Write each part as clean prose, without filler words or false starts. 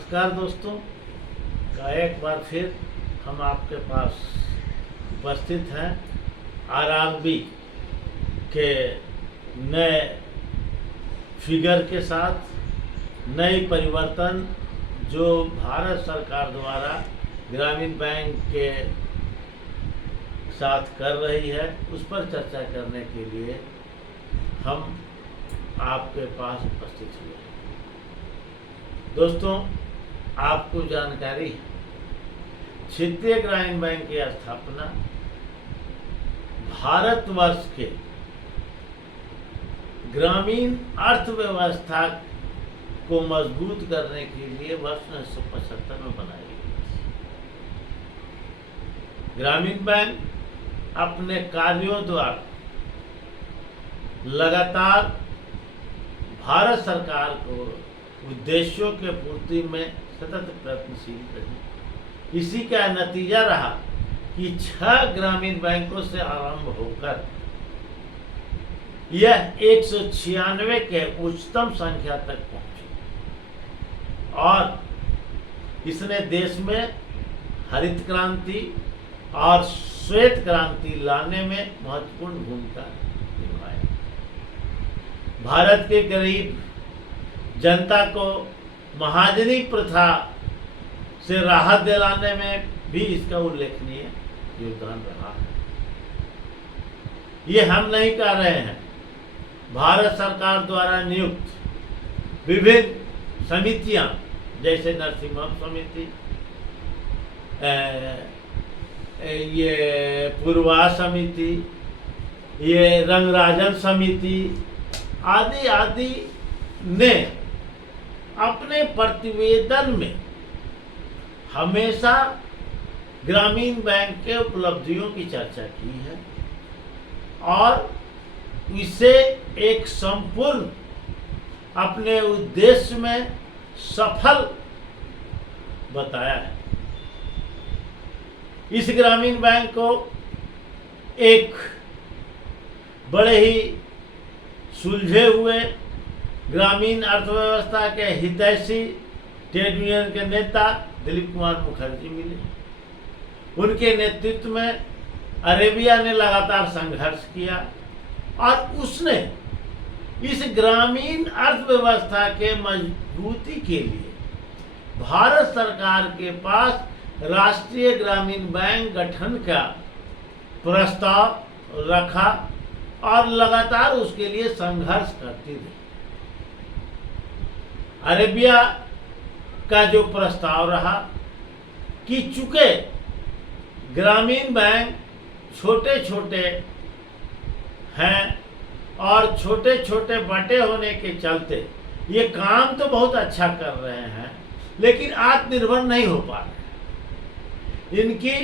नमस्कार दोस्तों का एक बार फिर हम आपके पास उपस्थित हैं आरआरबी के नए फिगर के साथ। नई परिवर्तन जो भारत सरकार द्वारा ग्रामीण बैंक के साथ कर रही है उस पर चर्चा करने के लिए हम आपके पास उपस्थित हुए हैं। दोस्तों, आपको जानकारी है, क्षेत्रीय ग्रामीण बैंक की स्थापना भारतवर्ष के ग्रामीण अर्थव्यवस्था को मजबूत करने के लिए वर्ष 1975 में बनाई गई थी। ग्रामीण बैंक अपने कार्यों द्वारा लगातार भारत सरकार को उद्देश्यों के पूर्ति में सतत प्रयत्नशील रही। इसी का नतीजा रहा कि 6 ग्रामीण बैंकों से आरंभ होकर यह 196 के उच्चतम संख्या तक पहुंची और इसने देश में हरित क्रांति और श्वेत क्रांति लाने में महत्वपूर्ण भूमिका निभाई। भारत के गरीब जनता को महाजनी प्रथा से राहत दिलाने में भी इसका उल्लेखनीय योगदान रहा है। ये हम नहीं कह रहे हैं, भारत सरकार द्वारा नियुक्त विभिन्न समितियां जैसे नरसिम्हम समिति, ये पूर्वा समिति, ये रंगराजन समिति आदि आदि ने अपने प्रतिवेदन में हमेशा ग्रामीण बैंक के उपलब्धियों की चर्चा की है और इसे एक संपूर्ण अपने उद्देश्य में सफल बताया है। इस ग्रामीण बैंक को एक बड़े ही सुलझे हुए ग्रामीण अर्थव्यवस्था के हितैषी ट्रेड यूनियन के नेता दिलीप कुमार मुखर्जी मिले। उनके नेतृत्व में अरेबिया ने लगातार संघर्ष किया और उसने इस ग्रामीण अर्थव्यवस्था के मजबूती के लिए भारत सरकार के पास राष्ट्रीय ग्रामीण बैंक गठन का प्रस्ताव रखा और लगातार उसके लिए संघर्ष करती रही। अरेबिया का जो प्रस्ताव रहा कि चूंकि ग्रामीण बैंक छोटे छोटे हैं और छोटे छोटे बटे होने के चलते ये काम तो बहुत अच्छा कर रहे हैं लेकिन आत्मनिर्भर नहीं हो पा रहे। इनकी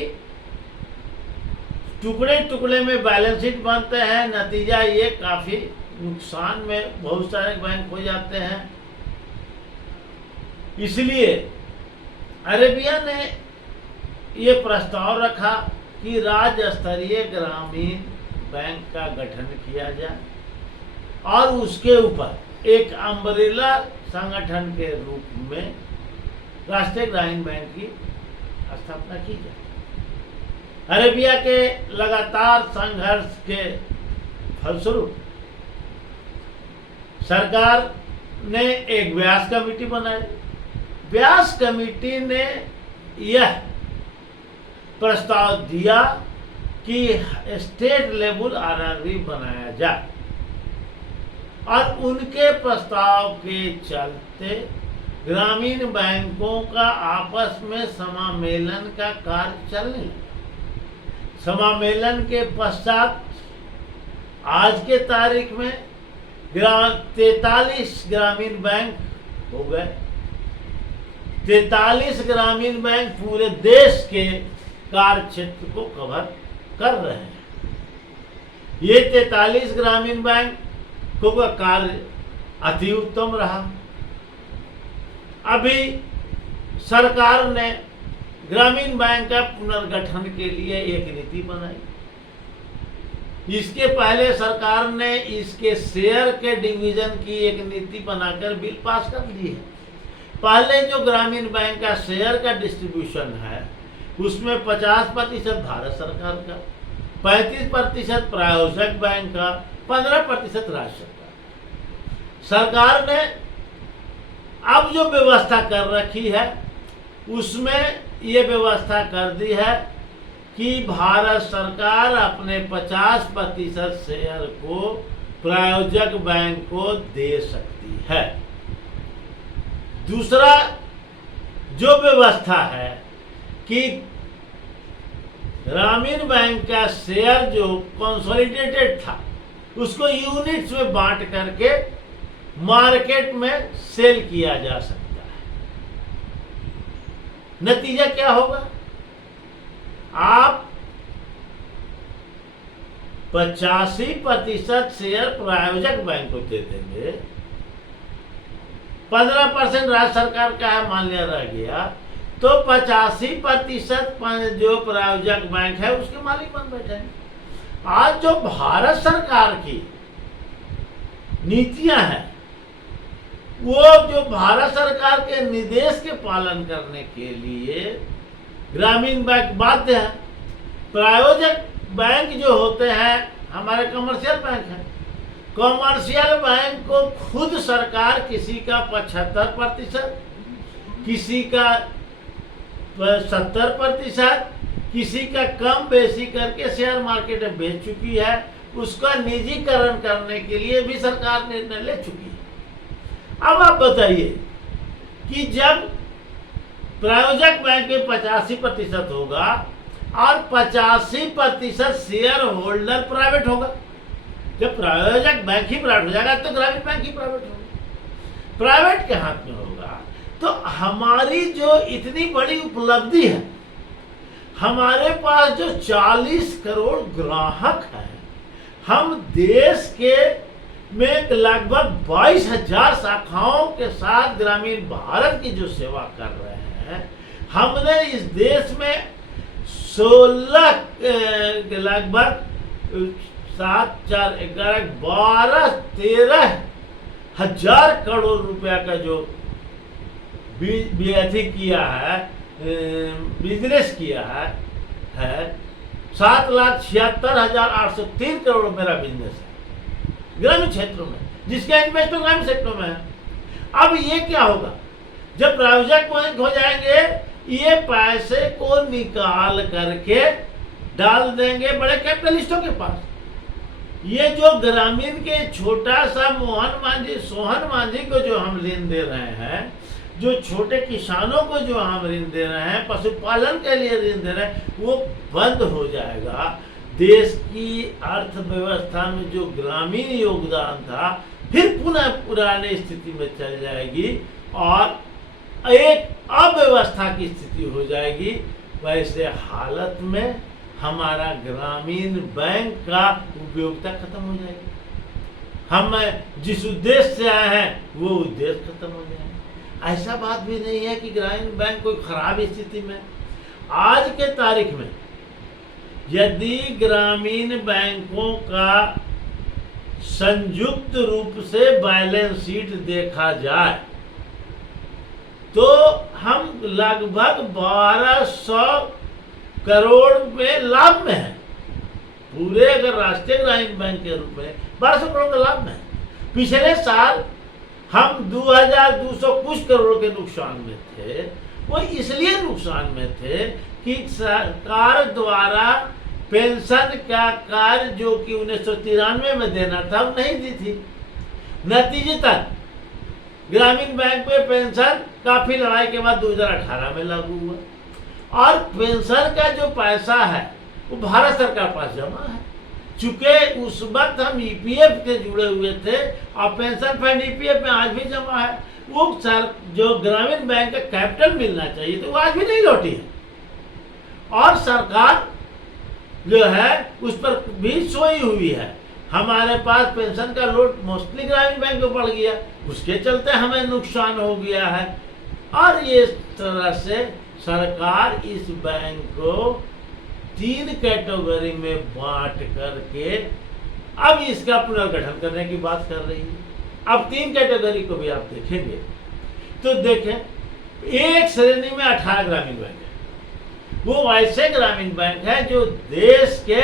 टुकड़े टुकड़े में बैलेंस शीट बनते हैं, नतीजा ये काफ़ी नुकसान में बहुत सारे बैंक हो जाते हैं। इसलिए अरेबिया ने ये प्रस्ताव रखा कि राज्य स्तरीय ग्रामीण बैंक का गठन किया जाए और उसके ऊपर एक अम्ब्रेला संगठन के रूप में राष्ट्रीय ग्रामीण बैंक की स्थापना की जाए। अरेबिया के लगातार संघर्ष के फलस्वरूप सरकार ने एक व्यास कमेटी बनाई। व्यास कमेटी ने यह प्रस्ताव दिया कि स्टेट लेवल आरआरबी बनाया जाए और उनके प्रस्ताव के चलते ग्रामीण बैंकों का आपस में समामेलन का कार्य चलने लगा। समामेलन के पश्चात आज के तारीख में 43 ग्रामीण बैंक हो गए। 43 ग्रामीण बैंक पूरे देश के कार्य क्षेत्र को कवर कर रहे हैं। ये 43 ग्रामीण बैंक का कार्य अति उत्तम रहा। अभी सरकार ने ग्रामीण बैंक का पुनर्गठन के लिए एक नीति बनाई। इसके पहले सरकार ने इसके शेयर के डिवीजन की एक नीति बनाकर बिल पास कर दी है। पहले जो ग्रामीण बैंक का शेयर का डिस्ट्रीब्यूशन है उसमें 50% भारत सरकार का, 35% प्रायोजक बैंक का, 15% राज्य सरकार। सरकार ने अब जो व्यवस्था कर रखी है उसमें ये व्यवस्था कर दी है कि भारत सरकार अपने 50% शेयर को प्रायोजक बैंक को दे सकती है। दूसरा जो व्यवस्था है कि ग्रामीण बैंक का शेयर जो कंसोलिडेटेड था उसको यूनिट्स में बांट करके मार्केट में सेल किया जा सकता है। नतीजा क्या होगा? आप 85% शेयर प्रायोजक बैंक को दे देंगे, 15% राज्य सरकार का है मान लिया रह गया, तो 85% जो प्रायोजक बैंक है उसके मालिक बन बैठेंगे। आज जो भारत सरकार की नीतियां हैं वो जो भारत सरकार के निर्देश के पालन करने के लिए ग्रामीण बैंक बाध्य है। प्रायोजक बैंक जो होते हैं हमारे कमर्शियल बैंक हैं, कमर्शियल बैंक को खुद सरकार किसी का 75%, किसी का 70%, किसी का कम बेसी करके शेयर मार्केट में बेच चुकी है। उसका निजीकरण करने के लिए भी सरकार निर्णय ले चुकी है। अब आप बताइए कि जब प्रायोजक बैंक में 85% होगा और 85% शेयर होल्डर प्राइवेट होगा, जब प्रायोजक बैंक ही प्राइवेट हो जाएगा तो ग्रामीण बैंक ही प्राइवेट होगा, प्राइवेट के हाथ में होगा। तो हमारी जो इतनी बड़ी उपलब्धि है, हमारे पास जो 40 करोड़ ग्राहक हैं, हम देश के में लगभग 22,000 शाखाओं के साथ ग्रामीण भारत की जो सेवा कर रहे हैं, हमने इस देश में 16 लगभग 7, 4, 11, 12, 13 हजार करोड़ रुपया का जो किया है, बिजनेस किया है 7,76,803 करोड़ मेरा बिजनेस है ग्रामीण क्षेत्रों में, जिसका इन्वेस्टमेंट ग्रामीण क्षेत्रों में है। अब ये क्या होगा? जब प्रायोजक बैंक हो जाएंगे, ये पैसे को निकाल करके डाल देंगे बड़े कैपिटलिस्टों के पास। ये जो ग्रामीण के छोटा सा सोहन मांझी को जो हम ऋण दे रहे हैं, जो छोटे किसानों को जो हम ऋण दे रहे हैं, पशुपालन के लिए ऋण दे रहे हैं, वो बंद हो जाएगा। देश की अर्थव्यवस्था में जो ग्रामीण योगदान था फिर पुनः पुरानी स्थिति में चल जाएगी और एक अव्यवस्था की स्थिति हो जाएगी। वैसे हालत में हमारा ग्रामीण बैंक का उपयोगिता खत्म हो जाएगी। हम जिस उद्देश्य से आए हैं वो उद्देश्य खत्म हो जाएगा। ऐसा बात भी नहीं है कि ग्रामीण बैंक कोई खराब स्थिति में। आज के तारीख में यदि ग्रामीण बैंकों का संयुक्त रूप से बैलेंस शीट देखा जाए तो हम लगभग 1200 करोड़ में लाभ में है। पूरे अगर राष्ट्रीय ग्रामीण बैंक के रूप में 1200 करोड़ का लाभ में है। पिछले साल हम 2200 कुछ करोड़ के नुकसान में थे। वो इसलिए नुकसान में थे कि सरकार द्वारा पेंशन का कार्य जो कि 1993 में देना था वो नहीं दी थी। नतीजतन ग्रामीण बैंक में पेंशन काफी लड़ाई के बाद 2018 में लागू हुआ और पेंशन का जो पैसा है वो भारत सरकार पास जमा है। चूंकि उस वक्त हम ईपीएफ के जुड़े हुए थे और पेंशन फंड ईपीएफ में आज भी जमा है। वो सर जो ग्रामीण बैंक का कैपिटल मिलना चाहिए तो वो आज भी नहीं लौटी है और सरकार जो है उस पर भी सोई हुई है। हमारे पास पेंशन का लोड मोस्टली ग्रामीण बैंक को पड़ गया, उसके चलते हमें नुकसान हो गया है। और ये तरह से सरकार इस बैंक को 3 कैटेगरी में बांट करके अब इसका पुनर्गठन करने की बात कर रही है। अब 3 कैटेगरी को भी आप देखेंगे तो देखें, एक श्रेणी में 18 ग्रामीण बैंक है। वो ऐसे ग्रामीण बैंक है जो देश के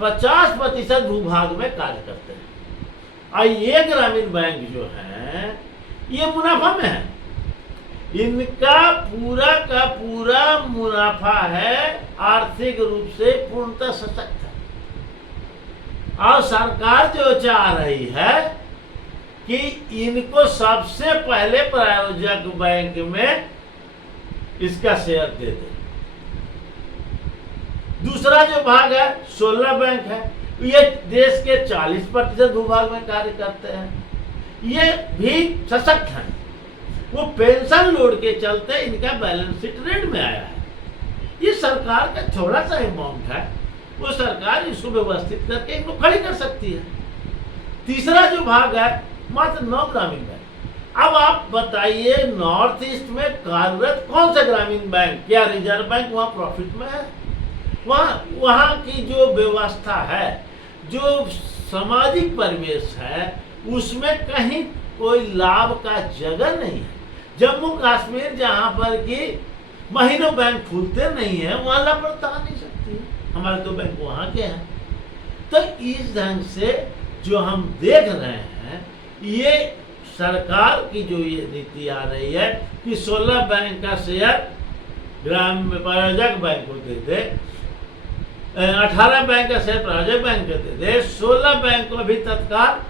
50% भूभाग में कार्य करते हैं। और ये ग्रामीण बैंक जो है ये मुनाफा में है। इनका पूरा का पूरा मुनाफा है, आर्थिक रूप से पूर्णतः सशक्त है। और सरकार जो चाह रही है कि इनको सबसे पहले प्रायोजक बैंक में इसका शेयर दे दे। दूसरा जो भाग है 16 बैंक है, ये देश के 40% भूभाग में कार्य करते हैं। ये भी सशक्त हैं। वो पेंशन लोड के चलते इनका बैलेंस शीट रेड में आया है। ये सरकार का थोड़ा सा अमाउंट है, वो सरकार इसको व्यवस्थित करके इनको खड़ी कर सकती है। तीसरा जो भाग है मात्र 9 ग्रामीण बैंक। अब आप बताइए, नॉर्थ ईस्ट में कार्यरत कौन सा ग्रामीण बैंक, क्या रिजर्व बैंक वहाँ प्रॉफिट में है? वहाँ की जो व्यवस्था है, जो सामाजिक परिवेश है, उसमें कहीं कोई लाभ का जगह नहीं है। जम्मू कश्मीर जहाँ पर कि महीनों बैंक खुलते नहीं है, वहाँ लापरवाही आ नहीं सकती है। हमारे तो बैंक वहाँ के हैं। तो इस ढंग से जो हम देख रहे हैं, ये सरकार की जो ये नीति आ रही है कि 16 बैंक का शेयर ग्राम प्रायोजक बैंक को दे दे, 18 बैंक का शेयर प्रायोजक बैंक को दे दे, 16 बैंक को भी तत्काल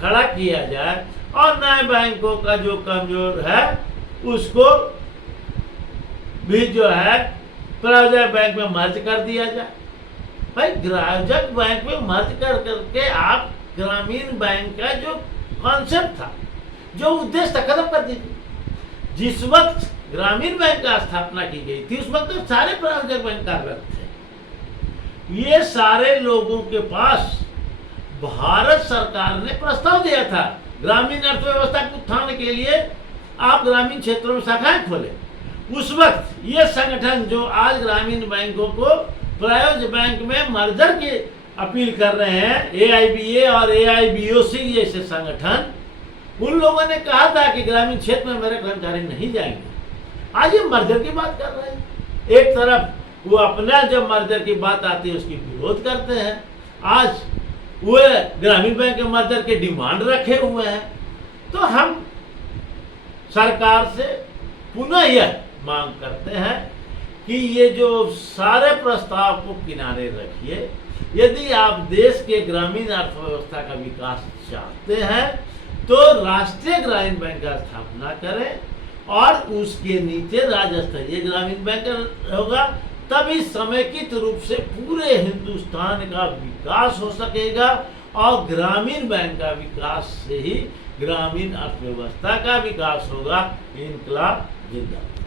खड़ा किया जाए और नए बैंकों का जो कमजोर है उसको भी जो है प्रायोजक बैंक में मर्ज कर दिया जाए। भाई, प्रायोजक बैंक में मर्ज कर करके आप ग्रामीण बैंक का जो कॉन्सेप्ट था, जो उद्देश्य था, खत्म कर दीजिए। जिस वक्त ग्रामीण बैंक का स्थापना की गई थी उस वक्त तो सारे प्रायोजक बैंक कार्यरत थे। ये सारे लोगों के पास भारत सरकार ने प्रस्ताव दिया था ग्रामीण अर्थव्यवस्था के उत्थान के लिए आप ग्रामीण क्षेत्रों में शाखाएं खोले। उस वक्त ये संगठन जो आज ग्रामीण बैंकों को प्रायोजक बैंक में मर्जर की अपील कर रहे हैं, AIBA और AIBOC जैसे संगठन, उन लोगों ने कहा था कि ग्रामीण क्षेत्र में मेरे कर्मचारी नहीं जाएंगे। आज ये मर्जर की बात कर रहे हैं। एक तरफ वो अपना जब मर्जर की बात आती है उसकी विरोध करते हैं, आज वो ग्रामीण बैंक के मर्जर के डिमांड रखे हुए हैं। तो हम सरकार से पुनः यह मांग करते हैं कि ये जो सारे प्रस्ताव को किनारे रखिए। यदि आप देश के ग्रामीण अर्थव्यवस्था का विकास चाहते हैं तो राष्ट्रीय ग्रामीण बैंक का स्थापना करें और उसके नीचे राज्य स्तरीय ग्रामीण बैंक होगा। तभी समेकित रूप से पूरे हिंदुस्तान का विकास हो सकेगा और ग्रामीण बैंक का विकास से ही ग्रामीण अर्थव्यवस्था का विकास होगा। इनकलाब जिंदाबाद।